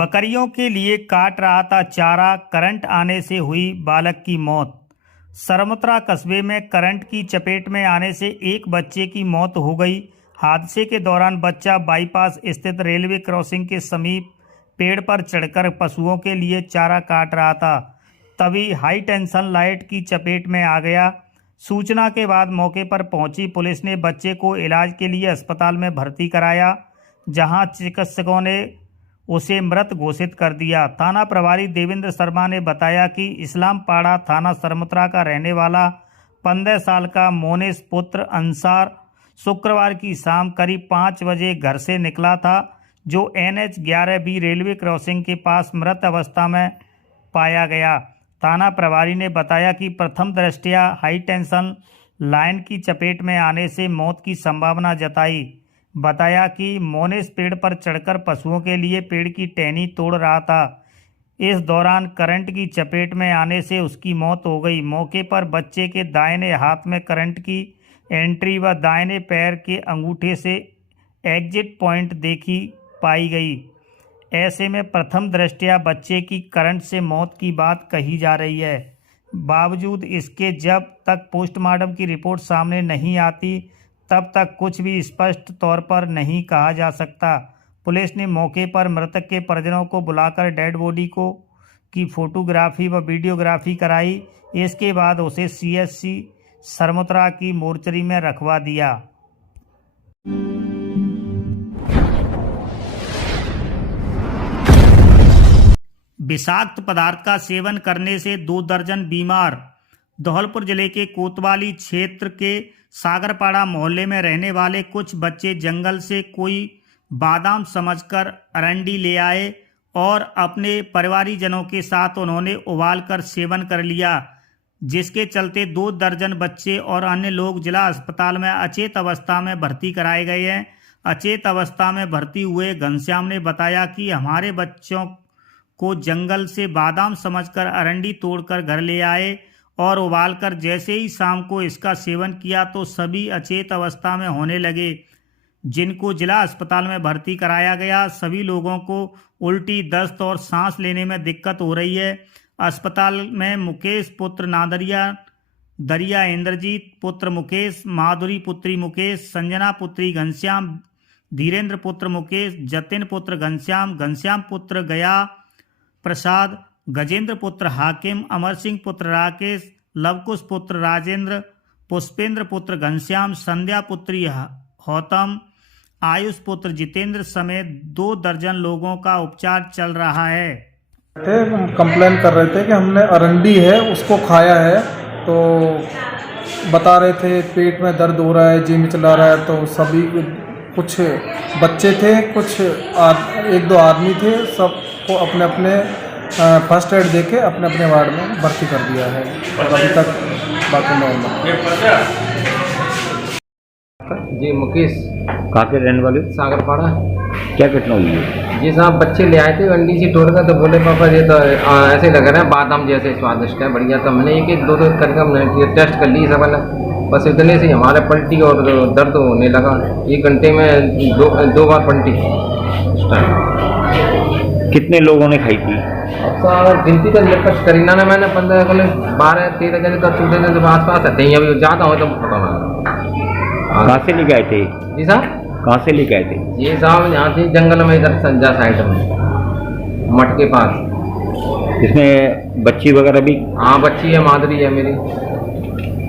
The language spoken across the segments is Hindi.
बकरियों के लिए काट रहा था चारा, करंट आने से हुई बालक की मौत। सरमुत्रा कस्बे में करंट की चपेट में आने से एक बच्चे की मौत हो गई। हादसे के दौरान बच्चा बाईपास स्थित रेलवे क्रॉसिंग के समीप पेड़ पर चढ़कर पशुओं के लिए चारा काट रहा था, तभी हाई टेंशन लाइट की चपेट में आ गया। सूचना के बाद मौके पर पहुंची पुलिस ने बच्चे को इलाज के लिए अस्पताल में भर्ती कराया, जहां चिकित्सकों ने उसे मृत घोषित कर दिया। थाना प्रभारी देवेंद्र शर्मा ने बताया कि इस्लामपाड़ा थाना सरमुत्रा का रहने वाला 15 साल का मोनिस पुत्र अंसार शुक्रवार की शाम करीब 5 बजे घर से निकला था, जो NH 11B रेलवे क्रॉसिंग के पास मृत अवस्था में पाया गया। थाना प्रभारी ने बताया कि प्रथम दृष्टया हाई टेंशन लाइन की चपेट में आने से मौत की संभावना जताई। बताया कि मोनिस पेड़ पर चढ़कर पशुओं के लिए पेड़ की टहनी तोड़ रहा था। इस दौरान करंट की चपेट में आने से उसकी मौत हो गई। मौके पर बच्चे के दाहिने हाथ में करंट की एंट्री व दाहिने पैर के अंगूठे से एग्जिट पॉइंट देखी पाई गई। ऐसे में प्रथम दृष्टया बच्चे की करंट से मौत की बात कही जा रही है। बावजूद इसके जब तक पोस्टमार्टम की रिपोर्ट सामने नहीं आती, तब तक कुछ भी स्पष्ट तौर पर नहीं कहा जा सकता। पुलिस ने मौके पर मृतक के परिजनों को बुलाकर डेड बॉडी की फोटोग्राफी व वीडियोग्राफी कराई। इसके बाद उसे CSC सरमुत्रा की मोर्चरी में रखवा दिया। विषाक्त पदार्थ का सेवन करने से 2 दर्जन बीमार। धौलपुर जिले के कोतवाली क्षेत्र के सागरपाड़ा मोहल्ले में रहने वाले कुछ बच्चे जंगल से कोई बादाम समझकर अरंडी ले आए और अपने परिवारीजनों के साथ उन्होंने उबालकर सेवन कर लिया, जिसके चलते 2 दर्जन बच्चे और अन्य लोग जिला अस्पताल में अचेत अवस्था में भर्ती कराए गए हैं। अचेत अवस्था में भर्ती हुए घनश्याम ने बताया कि हमारे बच्चों को जंगल से बादाम समझकर अरंडी तोड़कर घर ले आए और उबालकर जैसे ही शाम को इसका सेवन किया तो सभी अचेत अवस्था में होने लगे, जिनको जिला अस्पताल में भर्ती कराया गया। सभी लोगों को उल्टी, दस्त और सांस लेने में दिक्कत हो रही है। अस्पताल में मुकेश पुत्र नादरिया, दरिया इंद्रजीत पुत्र मुकेश, माधुरी पुत्री मुकेश, संजना पुत्री घनश्याम, धीरेन्द्र पुत्र मुकेश, जतिन पुत्र घनश्याम, घनश्याम पुत्र गया प्रसाद, गजेंद्र पुत्र हाकिम, अमर सिंह पुत्र राकेश, लवकुश पुत्र राजेंद्र, पुष्पेंद्र पुत्र घनश्याम, संध्या पुत्री हौतम, आयुष पुत्र जितेंद्र समेत 2 दर्जन लोगों का उपचार चल रहा है। कंप्लेन कर रहे थे कि हमने अरंडी है उसको खाया है, तो बता रहे थे पेट में दर्द हो रहा है, जी मिचला रहा है। तो सभी कुछ बच्चे थे, कुछ 1-2 आदमी थे, सबको अपने अपने फर्स्ट एड देके अपने अपने वार्ड में भर्ती कर दिया है और अभी तक बाकी नॉर्मल। जी मुकेश। कहाँ के रहने वाले? सागरपाड़ा। क्या घटना हुई है? जी साहब, बच्चे ले आए थे अंडी सी तोड़ कर, तो बोले पापा ये तो ऐसे लग रहा है बादाम जैसे स्वादिष्ट है, बढ़िया। तो हमने 1-2 करके हमने टेस्ट कर ली सब, बस इतने से हमारे पलटी और दर्द होने लगा। 1 घंटे में 2 बार पलटी स्टार्ट। कितने लोगों ने खाई थी? अब साहब गिनती तो निपट करी ना, मैंने 12-13 जने तो छूटे थे, तो आस पास आते हैं। अभी ज़्यादा हो तो पता ना। कहाँ से लेके आए थे? जी साहब, कहाँ से लेके आए थे? जी साहब यहाँ से जंगल में, इधर संजा साइड में, मठ के पास। इसमें बच्ची वगैरह भी? हाँ बच्ची है, माधुरी है मेरी।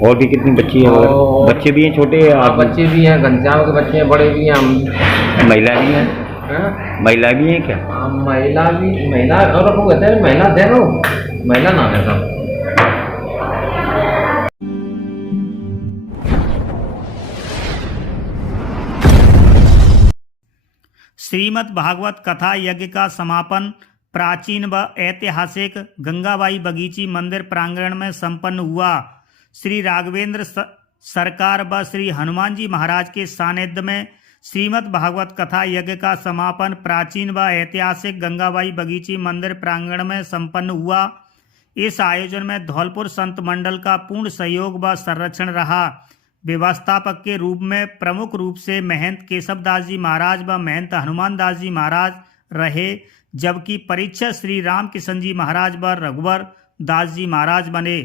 और भी कितनी बच्ची है? बच्चे भी हैं छोटे? हाँ बच्चे भी हैं, घनश्याम के बच्चे हैं, बड़े भी हैं। महिला भी हैं? महिला भी हैं क्या? हाँ महिला और वो कहते हैं महिला दे रहा हूँ, महिला नाम है साहब। श्रीमद् भागवत कथा यज्ञ का समापन प्राचीन व ऐतिहासिक गंगाबाई बगीची मंदिर प्रांगण में संपन्न हुआ। श्री राघवेंद्र सरकार व श्री हनुमान जी महाराज के सानिध्य में श्रीमद् भागवत कथा यज्ञ का समापन प्राचीन व ऐतिहासिक गंगाबाई बगीची मंदिर प्रांगण में संपन्न हुआ। इस आयोजन में धौलपुर संत मंडल का पूर्ण सहयोग व संरक्षण रहा। व्यवस्थापक के रूप में प्रमुख रूप से महंत केशवदास जी महाराज व महंत हनुमान दास जी महाराज रहे, जबकि परीक्षक श्री राम किशन जी महाराज व रघुवर दास जी महाराज बने।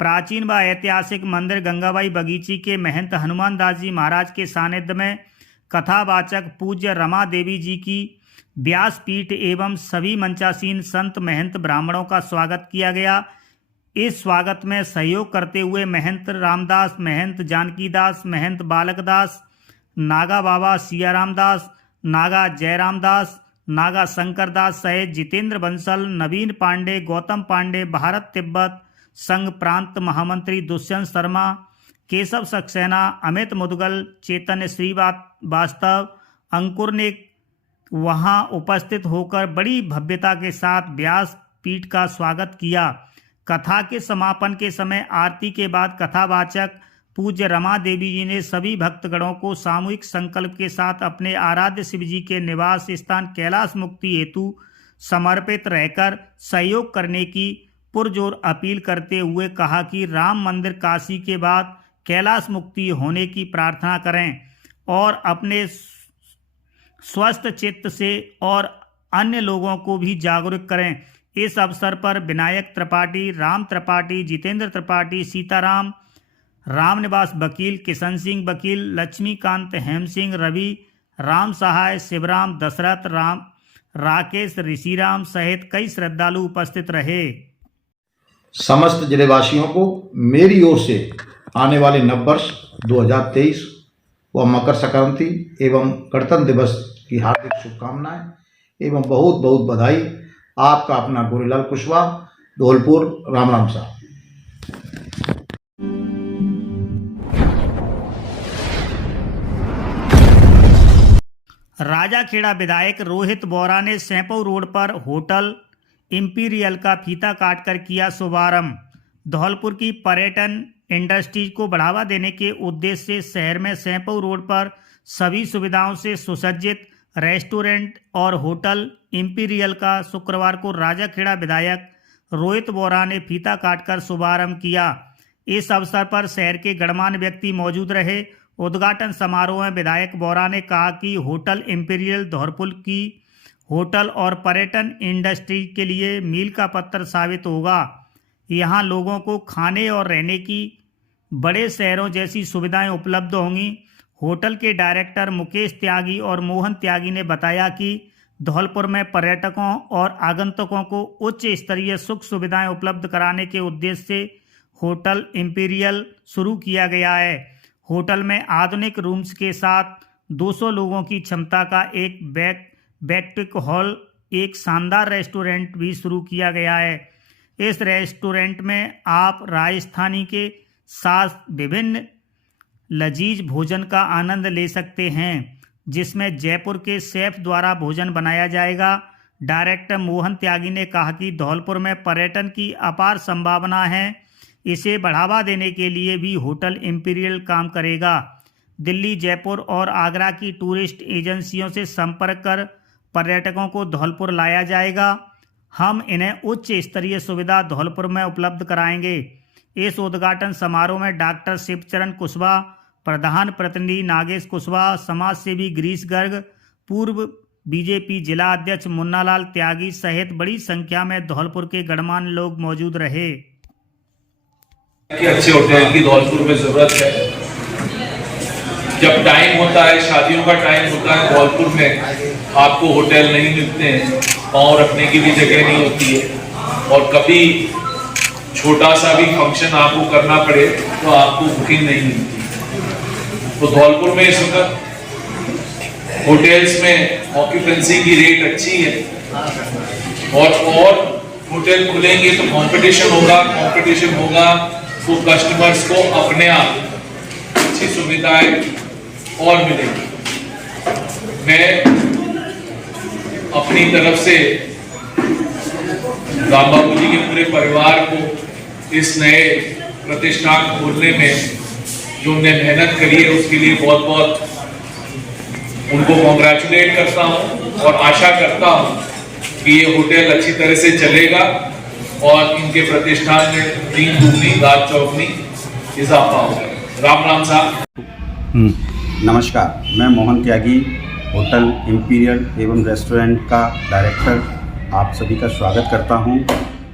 प्राचीन व ऐतिहासिक मंदिर गंगाबाई बगीची के महंत हनुमान दास जी महाराज के सानिध्य में कथावाचक पूज्य रमा देवी जी की व्यासपीठ एवं सभी मंचासीन संत महंत ब्राह्मणों का स्वागत किया गया। इस स्वागत में सहयोग करते हुए महंत रामदास, महंत जानकीदास, महंत बालकदास, नागा बाबा सियाराम दास, नागा जयराम दास, नागा शंकर दास सहित जितेंद्र बंसल, नवीन पांडे, गौतम पांडे, भारत तिब्बत संघ प्रांत महामंत्री दुष्यंत शर्मा, केशव सक्सेना, अमित मुदगल, चैतन्य श्रीवास्तव, अंकुर ने वहां उपस्थित होकर बड़ी भव्यता के साथ व्यास पीठ का स्वागत किया। कथा के समापन के समय आरती के बाद कथावाचक पूज्य रमा देवी जी ने सभी भक्तगणों को सामूहिक संकल्प के साथ अपने आराध्य शिव जी के निवास स्थान कैलाश मुक्ति हेतु समर्पित रहकर सहयोग करने की पुरजोर अपील करते हुए कहा कि राम मंदिर काशी के बाद कैलाश मुक्ति होने की प्रार्थना करें और अपने स्वस्थ चित्त से और अन्य लोगों को भी जागरूक करें। इस अवसर पर विनायक त्रिपाठी, राम त्रिपाठी, जितेंद्र त्रिपाठी, सीताराम, रामनिवास वकील, किशन सिंह वकील, लक्ष्मीकांत, हेम सिंह, रवि, राम सहाय, शिवराम, दशरथ, राम, राकेश, ऋषिराम सहित कई श्रद्धालु उपस्थित रहे। समस्त जिलेवासियों को मेरी ओर से आने वाले नववर्ष 2023 व मकर संक्रांति एवं गणतंत्र दिवस की हार्दिक शुभकामनाएं एवं बहुत बहुत बधाई। आपका अपना गोरीलाल कुशवाहा, धौलपुर। राम राम साहब। राजाखेड़ा विधायक रोहित बोरा ने सैंपौ रोड पर होटल इंपीरियल का फीता काटकर किया शुभारंभ। धौलपुर की पर्यटन इंडस्ट्रीज को बढ़ावा देने के उद्देश्य से शहर में सैंपौ रोड पर सभी सुविधाओं से सुसज्जित रेस्टोरेंट और होटल इंपीरियल का शुक्रवार को राजाखेड़ा विधायक रोहित बोरा ने फीता काटकर शुभारंभ किया। इस अवसर पर शहर के गणमान्य व्यक्ति मौजूद रहे। उद्घाटन समारोह में विधायक बोरा ने कहा कि होटल इंपीरियल धौलपुर की होटल और पर्यटन इंडस्ट्री के लिए मील का पत्थर साबित होगा। यहाँ लोगों को खाने और रहने की बड़े शहरों जैसी सुविधाएं उपलब्ध होंगी। होटल के डायरेक्टर मुकेश त्यागी और मोहन त्यागी ने बताया कि धौलपुर में पर्यटकों और आगंतुकों को उच्च स्तरीय सुख सुविधाएं उपलब्ध कराने के उद्देश्य से होटल इंपीरियल शुरू किया गया है। होटल में आधुनिक रूम्स के साथ 200 लोगों की क्षमता का एक बैक्वेट हॉल, एक शानदार रेस्टोरेंट भी शुरू किया गया है। इस रेस्टोरेंट में आप राजस्थानी के साथ विभिन्न लजीज भोजन का आनंद ले सकते हैं, जिसमें जयपुर के शेफ द्वारा भोजन बनाया जाएगा। डायरेक्टर मोहन त्यागी ने कहा कि धौलपुर में पर्यटन की अपार संभावना है। इसे बढ़ावा देने के लिए भी होटल इंपीरियल काम करेगा। दिल्ली, जयपुर और आगरा की टूरिस्ट एजेंसियों से संपर्क कर पर्यटकों को धौलपुर लाया जाएगा। हम इन्हें उच्च स्तरीय सुविधा धौलपुर में उपलब्ध कराएंगे। इस उद्घाटन समारोह में डॉक्टर शिवचरण कुशवाहा, प्रधान प्रतिनिधि नागेश कुशवाहा, समाज सेवी गिरीश गर्ग, पूर्व बीजेपी जिला अध्यक्ष मुन्नालाल त्यागी सहित बड़ी संख्या में धौलपुर के गणमान्य लोग मौजूद रहे। अच्छे होटल की धौलपुर में जरूरत है। जब टाइम होता है, शादियों का टाइम होता है, धौलपुर में आपको होटल नहीं मिलते हैं, पाँव रखने की भी जगह नहीं होती है, और कभी छोटा सा भी फंक्शन आपको करना पड़े तो आपको बुकिंग नहीं मिलती। तो धौलपुर में इस वक्त होटल्स में ऑक्यूपेंसी की रेट अच्छी है, और होटल खुलेंगे तो कंपटीशन होगा तो कस्टमर्स को अपने आप अच्छी सुविधाएं और मिलेगी। मैं अपनी तरफ से राम बाबू जी के पूरे परिवार को इस नए प्रतिष्ठान खोलने में जो उन्होंने मेहनत करी है उसके लिए बहुत बहुत उनको कॉन्ग्रेचुलेट करता हूं, और आशा करता हूं कि ये होटल अच्छी तरह से चलेगा और इनके प्रतिष्ठान में दिन दुगनी रात चौगनी इजाफा होगा। राम राम साहब। नमस्कार, मैं मोहन त्यागी होटल इंपीरियल एवं रेस्टोरेंट का डायरेक्टर आप सभी का स्वागत करता हूं।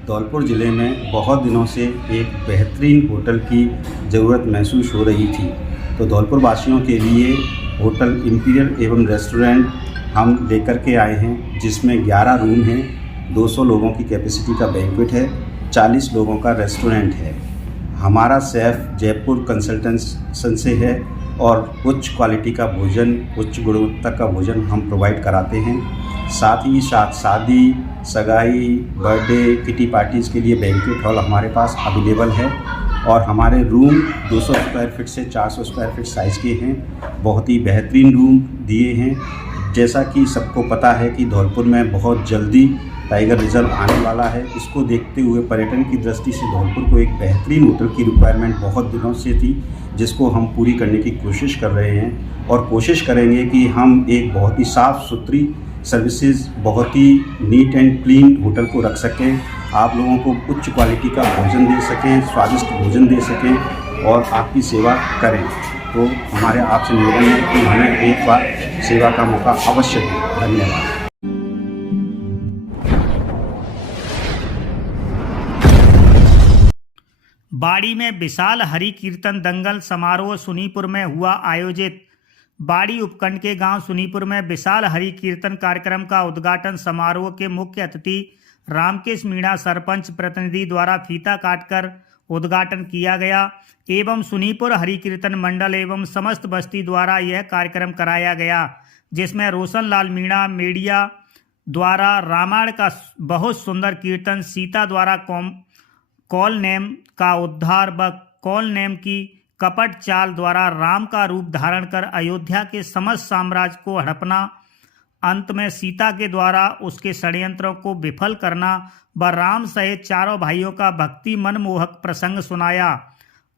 धौलपुर ज़िले में बहुत दिनों से एक बेहतरीन होटल की ज़रूरत महसूस हो रही थी, तो धौलपुर वासियों के लिए होटल इम्पीरियल एवं रेस्टोरेंट हम लेकर के आए हैं, जिसमें 11 रूम हैं, 200 लोगों की कैपेसिटी का बैंक्वेट है, 40 लोगों का रेस्टोरेंट है। हमारा शेफ़ जयपुर कंसल्टेंसन से है और उच्च क्वालिटी का भोजन, उच्च गुणवत्ता का भोजन हम प्रोवाइड कराते हैं। साथ ही साथ शादी, सगाई, बर्थडे, किटी पार्टीज़ के लिए बैंक्वेट हॉल हमारे पास अवेलेबल है और हमारे रूम 200 स्क्वायर फीट से 400 स्क्वायर फीट साइज़ के हैं। बहुत ही बेहतरीन रूम दिए हैं। जैसा कि सबको पता है कि धौलपुर में बहुत जल्दी टाइगर रिजर्व आने वाला है, इसको देखते हुए पर्यटन की दृष्टि से धौलपुर को एक बेहतरीन होटल की रिक्वायरमेंट बहुत दिनों से थी, जिसको हम पूरी करने की कोशिश कर रहे हैं और कोशिश करेंगे कि हम एक बहुत ही साफ़ सुथरी सर्विसेज, बहुत ही नीट एंड क्लीन होटल को रख सकें, आप लोगों को उच्च क्वालिटी का भोजन दे सकें, स्वादिष्ट भोजन दे सकें और आपकी सेवा करें। तो हमारे आपसे निवेदन है कि हमें एक बार सेवा का मौका अवश्य दें। धन्यवाद। बाड़ी में विशाल हरि कीर्तन दंगल समारोह सुनीपुर में हुआ आयोजित। बाड़ी उपखंड के गांव सुनीपुर में विशाल हरि कीर्तन कार्यक्रम का उद्घाटन समारोह के मुख्य अतिथि रामकेश मीणा सरपंच प्रतिनिधि द्वारा फीता काटकर उद्घाटन किया गया एवं सुनीपुर हरि कीर्तन मंडल एवं समस्त बस्ती द्वारा यह कार्यक्रम कराया गया, जिसमें रोशन लाल मीणा मीडिया द्वारा रामायण का बहुत सुंदर कीर्तन, सीता द्वारा कौल नेम का उद्धार व कौल नेम की कपट चाल द्वारा राम का रूप धारण कर अयोध्या के समस्त साम्राज्य को हड़पना, अंत में सीता के द्वारा उसके षड्यंत्रों को विफल करना व राम सहित चारों भाइयों का भक्ति मनमोहक प्रसंग सुनाया।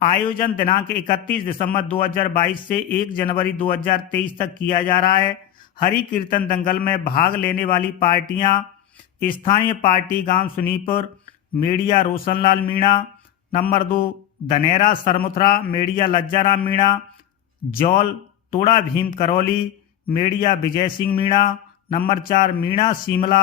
आयोजन दिनांक 31 दिसंबर 2022 से 1 जनवरी 2023 तक किया जा रहा है। हरि कीर्तन दंगल में भाग लेने वाली पार्टियां स्थानीय पार्टी गांव Sunipur media Roshanlal Meena, number 2 Dhanera Sarmathura media Lajjaram Meena, Jaul Toda Bhim Karauli media Vijay Singh Meena, number 4 Meena Seemla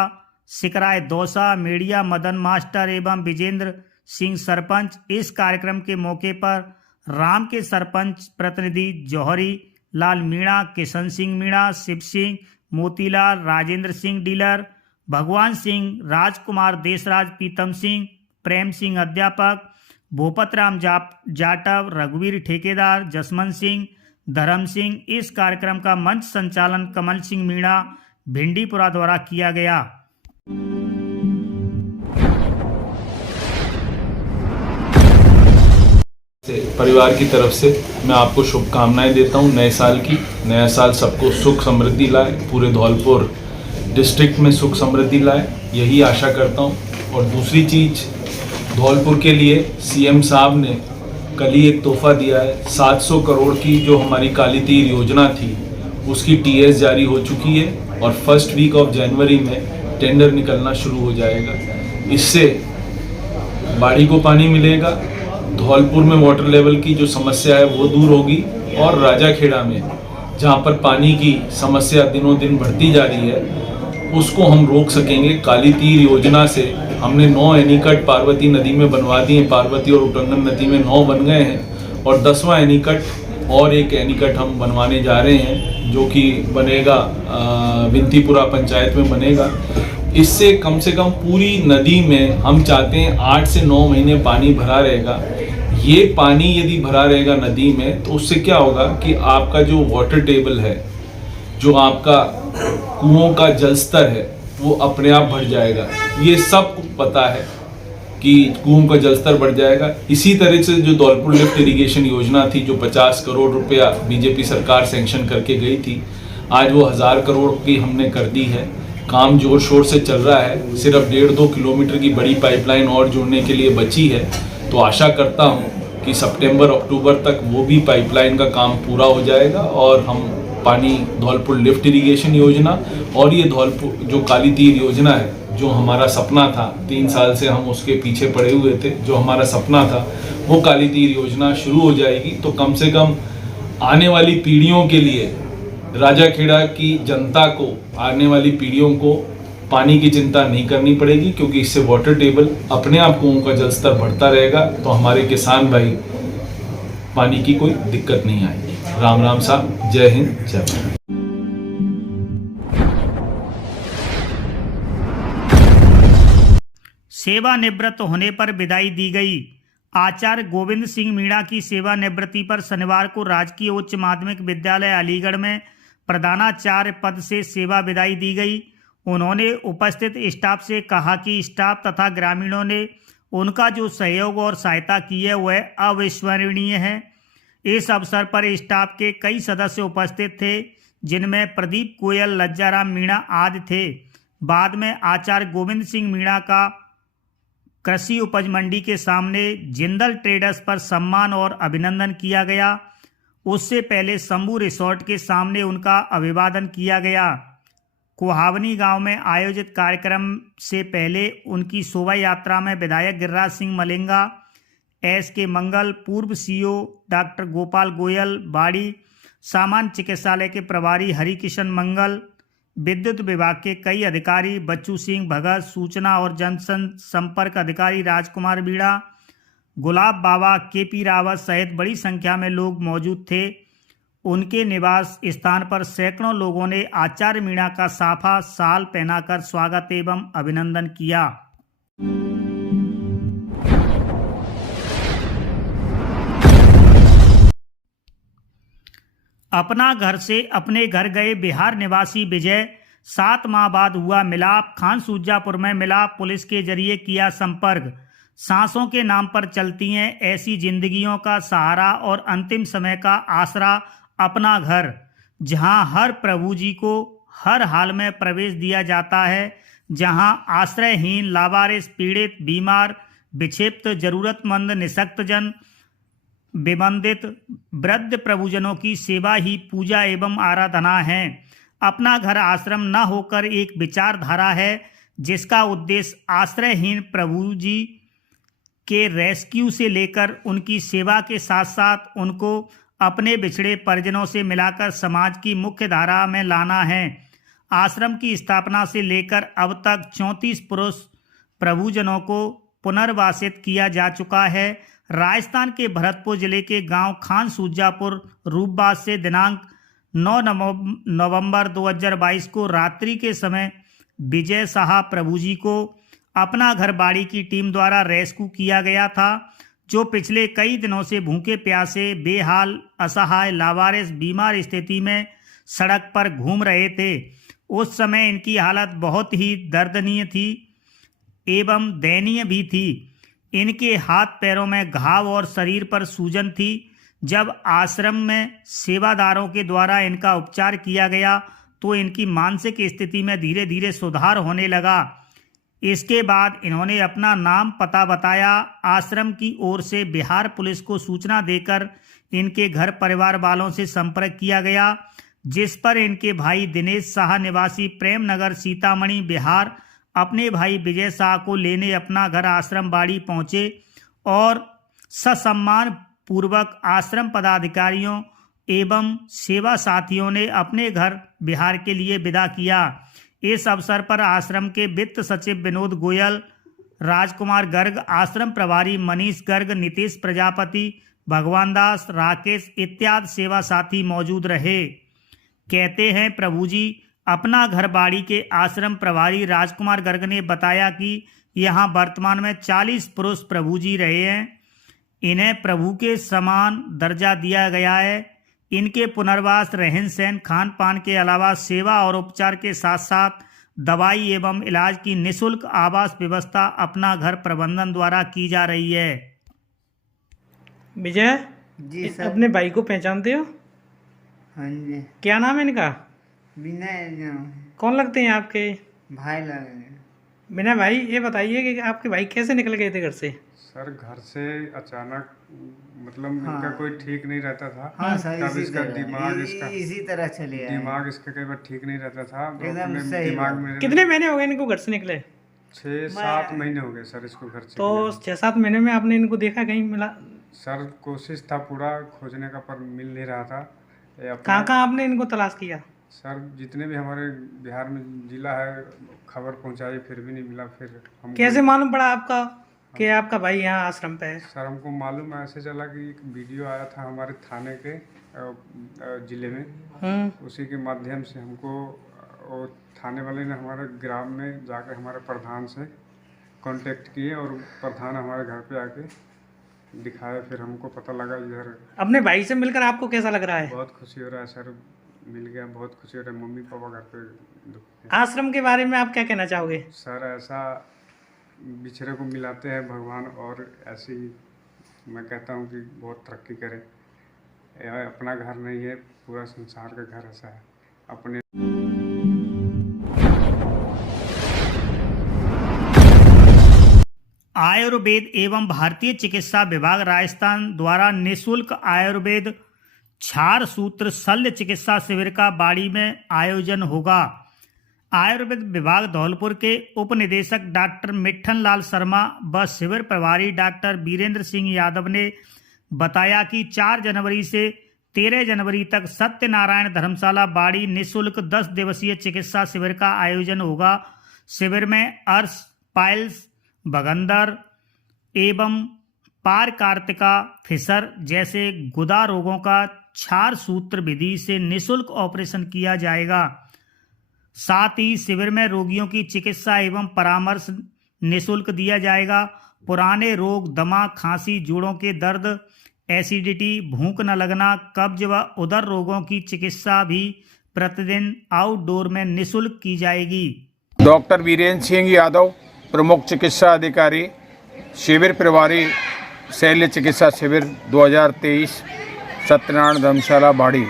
Sikrai Dausa media Madan master एवं विजेंद्र सिंह सरपंच। इस कार्यक्रम के मौके पर राम के सरपंच प्रतिनिधि जौहरी लाल मीणा, किशन सिंह मीणा, शिव सिंह, मोतीलाल, राजेंद्र सिंह डीलर, भगवान सिंह, राजकुमार देशराज, पीतम सिंह, प्रेम सिंह अध्यापक, भूपत राम जाटव, रघुवीर ठेकेदार, जसवंत सिंह, धर्म सिंह। इस कार्यक्रम का मंच संचालन कमल सिंह मीणा भिंडीपुरा द्वारा किया गया। परिवार की तरफ से मैं आपको शुभकामनाएं देता हूं नए साल की। नया साल सबको सुख समृद्धि लाए, पूरे धौलपुर डिस्ट्रिक्ट में सुख समृद्धि लाए, यही आशा करता हूं। और दूसरी चीज़, धौलपुर के लिए सीएम साहब ने कल ही एक तोहफा दिया है। 700 करोड़ की जो हमारी काली तीर योजना थी, उसकी टीएस जारी हो चुकी है और फर्स्ट वीक ऑफ जनवरी में टेंडर निकलना शुरू हो जाएगा। इससे बाड़ी को पानी मिलेगा, धौलपुर में वाटर लेवल की जो समस्या है वो दूर होगी और राजाखेड़ा में जहाँ पर पानी की समस्या दिनों दिन बढ़ती जा रही है उसको हम रोक सकेंगे। काली तीर योजना से हमने 9 एनीकट पार्वती नदी में बनवा दिए, पार्वती और उटंगन नदी में 9 बन गए हैं और 10वां एनीकट और एक एनीकट हम बनवाने जा रहे हैं जो कि बनेगा विंतीपुरा पंचायत में बनेगा। इससे कम से कम पूरी नदी में हम चाहते हैं 8 से 9 महीने पानी भरा रहेगा। ये पानी यदि भरा रहेगा नदी में तो उससे क्या होगा कि आपका जो वाटर टेबल है, जो आपका कुओं का जल स्तर है वो अपने आप बढ़ जाएगा। ये सब पता है कि कुओं का जल स्तर बढ़ जाएगा। इसी तरह से जो धौलपुर लिफ्ट इरिगेशन योजना थी जो 50 करोड़ रुपया बीजेपी सरकार सैंक्शन करके गई थी, आज वो 1000 करोड़ की हमने कर दी है। काम जोर शोर से चल रहा है, सिर्फ 1.5-2 किलोमीटर की बड़ी पाइपलाइन और जोड़ने के लिए बची है। तो आशा करता हूँ कि सितंबर अक्टूबर तक वो भी पाइपलाइन का काम पूरा हो जाएगा और हम पानी धौलपुर लिफ्ट इरिगेशन योजना और ये धौलपुर जो काली तीर योजना है, जो हमारा सपना था, 3 साल से हम उसके पीछे पड़े हुए थे, जो हमारा सपना था वो काली तीर योजना शुरू हो जाएगी। तो कम से कम आने वाली पीढ़ियों के लिए, राजाखेड़ा की जनता को, आने वाली पीढ़ियों को पानी की चिंता नहीं करनी पड़ेगी, क्योंकि इससे वाटर टेबल अपने आप कुओं का जल स्तर बढ़ता रहेगा, तो हमारे किसान भाई पानी की कोई दिक्कत नहीं आएगी। राम राम साहब, जय हिंद, जय भारत। सेवानिवृत्त होने पर विदाई दी गई। आचार्य गोविंद सिंह मीणा की सेवानिवृत्ति पर शनिवार को राजकीय उच्च माध्यमिक विद्यालय अलीगढ़ में प्रधानाचार्य पद से सेवा विदाई दी गई। उन्होंने उपस्थित स्टाफ से कहा कि स्टाफ तथा ग्रामीणों ने उनका जो सहयोग और सहायता की है वह अविस्मरणीय है। इस अवसर पर स्टाफ के कई सदस्य उपस्थित थे, जिनमें प्रदीप गोयल, लज्जाराम मीणा आदि थे। बाद में आचार्य गोविंद सिंह मीणा का कृषि उपज मंडी के सामने जिंदल ट्रेडर्स पर सम्मान और अभिनंदन किया गया। उससे पहले शंभू रिसोर्ट के सामने उनका अभिवादन किया गया। कुहावनी गांव में आयोजित कार्यक्रम से पहले उनकी शोभा यात्रा में विधायक गिरिराज सिंह मलिंगा, SK मंगल, पूर्व CO डॉक्टर गोपाल गोयल, बाड़ी सामान्य चिकित्सालय के प्रभारी हरिकिशन मंगल, विद्युत विभाग के कई अधिकारी, बच्चू सिंह भगत, सूचना और जनसंपर्क अधिकारी राजकुमार बीड़ा, गुलाब बाबा, KP रावत सहित बड़ी संख्या में लोग मौजूद थे। उनके निवास स्थान पर सैकड़ों लोगों ने आचार्य मीणा का साफा शाल पहनाकर स्वागत एवं अभिनंदन किया। अपना घर से अपने घर गए बिहार निवासी विजय, 7 माह बाद हुआ मिलाप। खानसूजापुर में मिलाप, पुलिस के जरिए किया संपर्क। सांसों के नाम पर चलती हैं ऐसी जिंदगियों का सहारा और अंतिम समय का आसरा अपना घर, जहां हर प्रभु जी को हर हाल में प्रवेश दिया जाता है, जहां आश्रयहीन, लावारिस, पीड़ित, बीमार, विक्षिप्त, जरूरतमंद, निःशक्तजन, विबंधित, वृद्ध प्रभुजनों की सेवा ही पूजा एवं आराधना है। अपना घर आश्रम न होकर एक विचारधारा है, जिसका उद्देश्य आश्रयहीन प्रभु जी के रेस्क्यू से लेकर उनकी सेवा के साथ साथ उनको अपने बिछड़े परिजनों से मिलाकर समाज की मुख्य धारा में लाना है। आश्रम की स्थापना से लेकर अब तक 34 पुरुष प्रभुजनों को पुनर्वासित किया जा चुका है। राजस्थान के भरतपुर जिले के गांव खानसूजापुर रूपबाज से दिनांक 9 नवंबर 2022 को रात्रि के समय विजय साहा प्रभु जी को अपना घर बाड़ी की टीम द्वारा रेस्क्यू किया गया था, जो पिछले कई दिनों से भूखे प्यासे, बेहाल, असहाय, लावारिस, बीमार स्थिति में सड़क पर घूम रहे थे। उस समय इनकी हालत बहुत ही दर्दनीय थी एवं दयनीय भी थी। इनके हाथ पैरों में घाव और शरीर पर सूजन थी। जब आश्रम में सेवादारों के द्वारा इनका उपचार किया गया तो इनकी मानसिक स्थिति में धीरे धीरे सुधार होने लगा। इसके बाद इन्होंने अपना नाम पता बताया। आश्रम की ओर से बिहार पुलिस को सूचना देकर इनके घर परिवार वालों से संपर्क किया गया, जिस पर इनके भाई दिनेश शाह निवासी प्रेम नगर सीतामढ़ी बिहार अपने भाई विजय शाह को लेने अपना घर आश्रम बाड़ी पहुंचे और ससम्मान पूर्वक आश्रम पदाधिकारियों एवं सेवा साथियों ने अपने घर बिहार के लिए विदा किया। इस अवसर पर आश्रम के वित्त सचिव विनोद गोयल, राजकुमार गर्ग, आश्रम प्रभारी मनीष गर्ग, नीतीश प्रजापति, भगवान दास, राकेश इत्यादि सेवा साथी मौजूद रहे। कहते हैं प्रभु जी अपना घर बाड़ी के आश्रम प्रभारी राजकुमार गर्ग ने बताया कि यहाँ वर्तमान में 40 पुरुष प्रभु जी रहे हैं। इन्हें प्रभु के समान दर्जा दिया गया है। इनके पुनर्वास, रहन सहन, खान पान के अलावा सेवा और उपचार के साथ साथ दवाई एवं इलाज की निःशुल्क आवास व्यवस्था अपना घर प्रबंधन द्वारा की जा रही है। विजय जी सर। अपने भाई को पहचानते हो? हाँ जी। क्या नाम है इनका? विनय। कौन लगते हैं आपके? भाई लगे। विनय भाई, ये बताइए कि आपके भाई कैसे निकल गए थे घर से? सर घर से अचानक, मतलब हाँ। इनका कोई ठीक नहीं रहता था। हाँ सर, तब इसका दिमाग इसी तरह चले आए। दिमाग इसका कई बार ठीक नहीं रहता था, तो एकदम अपने सही दिमाग बात। में कितने महीने हो गए इनको घर से निकले? 6-7 महीने हो गए सर इसको घर से। तो 6-7 महीने में आपने इनको देखा, कहीं मिला? सर कोशिश था पूरा खोजने का, पर मिल नहीं रहा था। कहाँ कहाँ आपने इनको तलाश किया? सर जितने भी हमारे बिहार में जिला है खबर पहुंचाई फिर भी नहीं मिला। फिर हम कैसे मालूम पड़ा आपका कि आपका भाई यहाँ आश्रम पे है? सर हमको मालूम ऐसे चला कि एक वीडियो आया था हमारे थाने के ज़िले में, उसी के माध्यम से हमको और थाने वाले ने हमारे ग्राम में जाकर हमारे प्रधान से कांटेक्ट किए और प्रधान हमारे घर पे आके दिखाया। फिर हमको पता लगा इधर। अपने भाई से मिलकर आपको कैसा लग रहा है? बहुत खुशी हो रहा है सर, मिल गया, बहुत खुशी हो रहा है। मम्मी पापा घर पे दुख है। आश्रम के बारे में आप क्या कहना चाहोगे? सर ऐसा बिछड़े को मिलाते हैं भगवान, और ऐसे ही मैं कहता हूँ कि बहुत तरक्की करे। यह अपना घर नहीं है, पूरा संसार का घर ऐसा है अपने। आयुर्वेद एवं भारतीय चिकित्सा विभाग राजस्थान द्वारा निःशुल्क आयुर्वेद क्षार सूत्र शल्य चिकित्सा शिविर का बाड़ी में आयोजन होगा। आयुर्वेद विभाग धौलपुर के उप निदेशक डॉक्टर मिट्ठन लाल शर्मा व शिविर प्रभारी डॉक्टर वीरेंद्र सिंह यादव ने बताया कि 4 जनवरी से 13 जनवरी तक सत्यनारायण धर्मशाला बाड़ी निःशुल्क 10 दिवसीय चिकित्सा शिविर का आयोजन होगा। शिविर में अर्श, पाइल्स, भगंदर एवं पारकार्तिका फिशर जैसे गुदा रोगों का क्षार सूत्र विधि से निःशुल्क ऑपरेशन किया जाएगा। साथ ही शिविर में रोगियों की चिकित्सा एवं परामर्श निःशुल्क दिया जाएगा। पुराने रोग, दमा, खांसी, जोड़ों के दर्द, एसिडिटी, भूख न लगना, कब्ज व उदर रोगों की चिकित्सा भी प्रतिदिन आउटडोर में निःशुल्क की जाएगी। डॉक्टर वीरेंद्र सिंह यादव, प्रमुख चिकित्सा अधिकारी, शिविर प्रभारी, शल्य चिकित्सा शिविर 2023 सत्यनारायण धर्मशाला बाड़ी।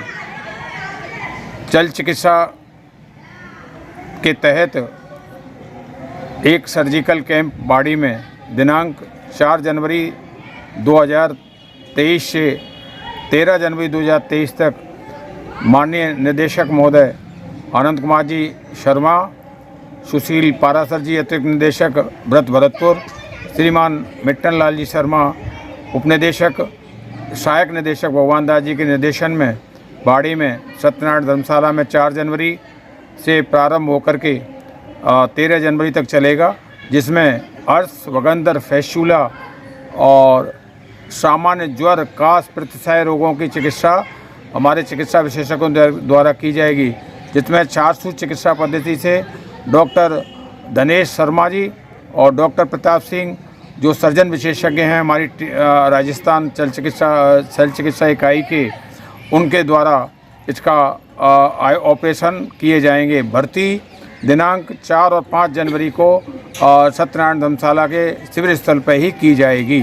चल चिकित्सा के तहत एक सर्जिकल कैंप बाड़ी में दिनांक 4 जनवरी 2023 से 13 जनवरी 2023 तक माननीय निदेशक महोदय आनंद कुमार जी शर्मा, सुशील पारासर जी अतिरिक्त निदेशक व्रत भरतपुर, श्रीमान मिट्टन लाल जी शर्मा उपनिदेशक, सहायक निदेशक भगवान दास जी के निर्देशन में बाड़ी में सत्यनारायण धर्मशाला में 4 जनवरी से प्रारंभ होकर के 13 जनवरी तक चलेगा, जिसमें अर्श, वगंदर, फैस्चुला और सामान्य ज्वर, कास, प्रतिशय रोगों की चिकित्सा हमारे चिकित्सा विशेषज्ञों द्वारा की जाएगी, जिसमें क्षार सूत्र चिकित्सा पद्धति से डॉक्टर धनेश शर्मा जी और डॉक्टर प्रताप सिंह जो सर्जन विशेषज्ञ हैं हमारी राजस्थान शल्य चिकित्सा इकाई के, उनके द्वारा इसका ऑपरेशन किए जाएंगे। भर्ती दिनांक 4 और 5 जनवरी को सत्यनारायण धर्मशाला के शिविर स्थल पर ही की जाएगी।